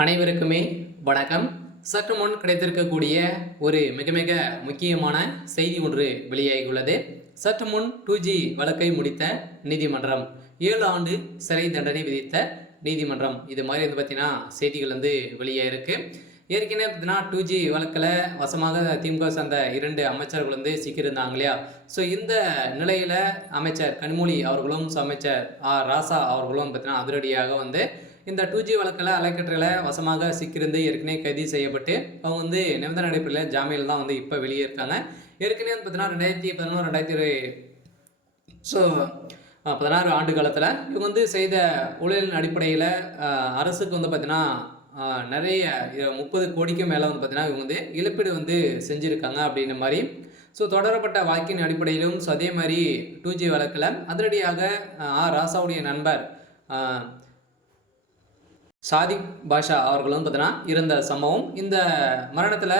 அனைவருக்குமே வணக்கம். சற்று முன் கிடைத்திருக்கக்கூடிய ஒரு மிக மிக முக்கியமான செய்தி ஒன்று வெளியாகியுள்ளது. சற்று முன் 2G வழக்கை முடித்த நீதிமன்றம், 7 ஆண்டு சிறை தண்டனை விதித்த நீதிமன்றம், இது மாதிரி வந்து பார்த்தீங்கன்னா செய்திகள் வந்து வெளியாயிருக்கு. ஏற்கனவே பார்த்தீங்கன்னா 2G வழக்கில் வசமாக திமுக சார்ந்த 2 அமைச்சர்கள் வந்து சிக்கியிருந்தாங்க இல்லையா. ஸோ இந்த நிலையில் அமைச்சர் கனிமொழி அவர்களும் அமைச்சர் ராசா அவர்களும் பார்த்தீங்கன்னா அதிரடியாக வந்து இந்த 2G வழக்கில் அலைக்கற்றையில் வசமாக சிக்கிருந்து ஏற்கனவே கைது செய்யப்பட்டு அவங்க வந்து நிபந்தனை அடிப்படையில் ஜாமீனில் தான் வந்து இப்போ வெளியே இருக்காங்க. ஏற்கனவே வந்து பார்த்தீங்கன்னா 16 ஆண்டு காலத்தில் இவங்க வந்து செய்த ஊழலின் அடிப்படையில் அரசுக்கு வந்து பார்த்தீங்கன்னா நிறைய 30 கோடிக்கும் மேலே வந்து பார்த்தீங்கன்னா இவங்க வந்து இழப்பீடு வந்து செஞ்சுருக்காங்க அப்படின்ற மாதிரி. ஸோ தொடரப்பட்ட வாக்கின் அடிப்படையிலும் அதே மாதிரி 2G வழக்கில் அதிரடியாக ராசாவுடைய நண்பர் சாதிக் பாஷா அவர்களும் பார்த்தீங்கன்னா இருந்த சம்பவம். இந்த மரணத்தில்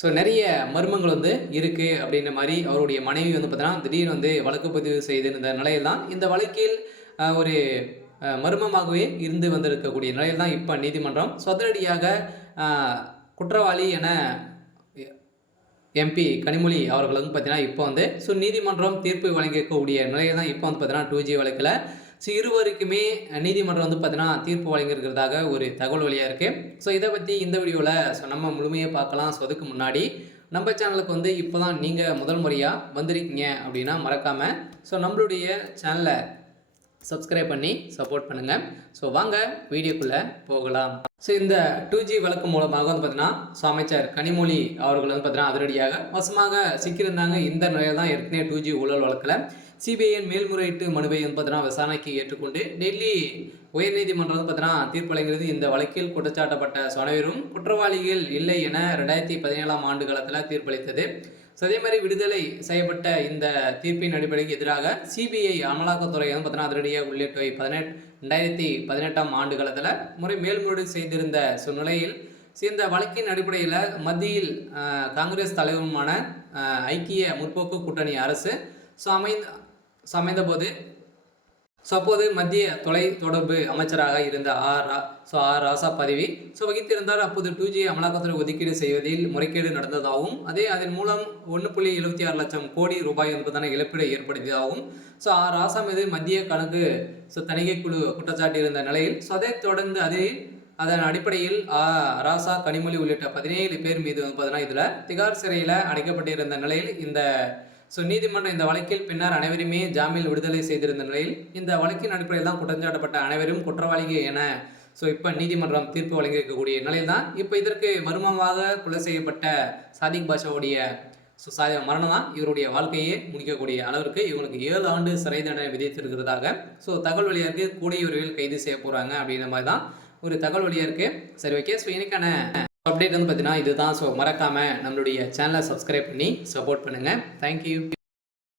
ஸோ நிறைய மர்மங்கள் வந்து இருக்குது அப்படின்ற மாதிரி அவருடைய மனைவி வந்து பார்த்தீங்கன்னா திடீர்னு வந்து வழக்கு பதிவு செய்திருந்த நிலையில் தான் இந்த வழக்கில் ஒரு மர்மமாகவே இருந்து வந்திருக்கக்கூடிய நிலையில் தான் இப்போ நீதிமன்றம் சொதரடியாக குற்றவாளி என MP கனிமொழி அவர்கள் வந்து பார்த்தீங்கன்னா இப்போ வந்து நீதிமன்றம் தீர்ப்பு வழங்கக்கூடிய நிலையில் தான் இப்போ வந்து பார்த்தீங்கன்னா 2G வழக்கில் இருவருக்குமே நீதிமன்றம் வந்து பார்த்தீங்கன்னா தீர்ப்பு வழங்கியிருக்கிறதாக ஒரு தகவல் வழியாக இருக்குது. ஸோ இதை பற்றி இந்த வீடியோவில் நம்ம முழுமையாக பார்க்கலாம். ஸோ அதுக்கு முன்னாடி நம்ம சேனலுக்கு வந்து இப்போ தான் நீங்கள் முதல் முறையாக வந்திருக்கீங்க அப்படின்னா மறக்காமல் நம்மளுடைய சேனலை சப்ஸ்கிரைப் பண்ணி சப்போர்ட் பண்ணுங்கள். ஸோ வாங்க வீடியோக்குள்ளே போகலாம். ஸோ இந்த 2G வழக்கு மூலமாக வந்து பார்த்தீங்கன்னா அமைச்சர் கனிமொழி அவர்கள் வந்து பார்த்தீங்கன்னா அதிரடியாக வசமாக சிக்கியிருந்தாங்க. இந்த நிலையில் தான் ஏற்கனவே 2G ஊழல் வழக்கில் சிபிஐயின் மேல்முறையீட்டு மனுவை வந்து பார்த்தீங்கன்னா விசாரணைக்கு ஏற்றுக்கொண்டு டெல்லி உயர்நீதிமன்றம் வந்து பார்த்தீங்கன்னா தீர்ப்பு வழங்குகிறது. இந்த வழக்கில் குற்றச்சாட்டப்பட்ட அனைவரும் குற்றவாளிகள் இல்லை என 2017 ஆண்டு காலத்தில் தீர்ப்பளித்தது. அதே மாதிரி விடுதலை செய்யப்பட்ட இந்த தீர்ப்பின் அடிப்படைக்கு எதிராக சிபிஐ அமலாக்கத்துறை வந்து பார்த்தீங்கன்னா அதிரடியாக உள்ளிட்டவை 2018 ஆண்டு காலத்தில் மேல்முறையீடு செய்திருந்த நிலையில் இந்த வழக்கின் அடிப்படையில் மத்தியில் காங்கிரஸ் தலைவருமான ஐக்கிய முற்போக்கு கூட்டணி அரசு அமைந்த போது அப்போது மத்திய தொலை தொடர்பு அமைச்சராக இருந்த ஆர் ராசா பதவி வகித்திருந்தார். அப்போது 2G அமலாக்கத்துறை ஒதுக்கீடு செய்வதில் முறைகேடு நடந்ததாகவும் அதன் மூலம் 1.76 லட்சம் கோடி ரூபாய் என்பதான இழப்பீடு ஏற்படுத்தியதாகவும் ஆர் ராசா மீது மத்திய கணக்கு தணிக்கை குழு குற்றச்சாட்டு இருந்த நிலையில் அதைத் தொடர்ந்து அதன் அடிப்படையில் ராசா கனிமொழி உள்ளிட்ட 17 பேர் மீது பார்த்தீங்கன்னா இதில் திகார் சிறையில் அடைக்கப்பட்டிருந்த நிலையில் இந்த நீதிமன்றம் இந்த வழக்கில் பின்னர் அனைவருமே ஜாமீன் விடுதலை செய்திருந்த நிலையில் இந்த வழக்கின் அடிப்படையில் தான் குற்றஞ்சாட்டப்பட்ட அனைவரும் குற்றவாளிகள் என இப்போ நீதிமன்றம் தீர்ப்பு வழங்கியிருக்கக்கூடிய நிலையில் தான் இப்போ இதற்கு மர்மமாக கொலை செய்யப்பட்ட சாதிக் பாஷாவுடைய மரணம் தான் இவருடைய வாழ்க்கையை முடிக்கக்கூடிய அளவிற்கு இவங்களுக்கு 7 ஆண்டு சிறை தண்டனை விதித்திருக்கிறதாக தகவல் வழியாக இருக்குது. கூடிய விரைவில் கைது செய்ய போகிறாங்க அப்படின்ற மாதிரி தான் ஒரு தகவல் வழியாக இருக்குது. சரி, ஓகே. எனக்கான அப்டேட் வந்து பார்த்தீங்கன்னா இதுதான். மறக்காமல் நம்மளுடைய சேனலை சப்ஸ்கிரைப் பண்ணி சப்போர்ட் பண்ணுங்கள். தேங்க்யூ.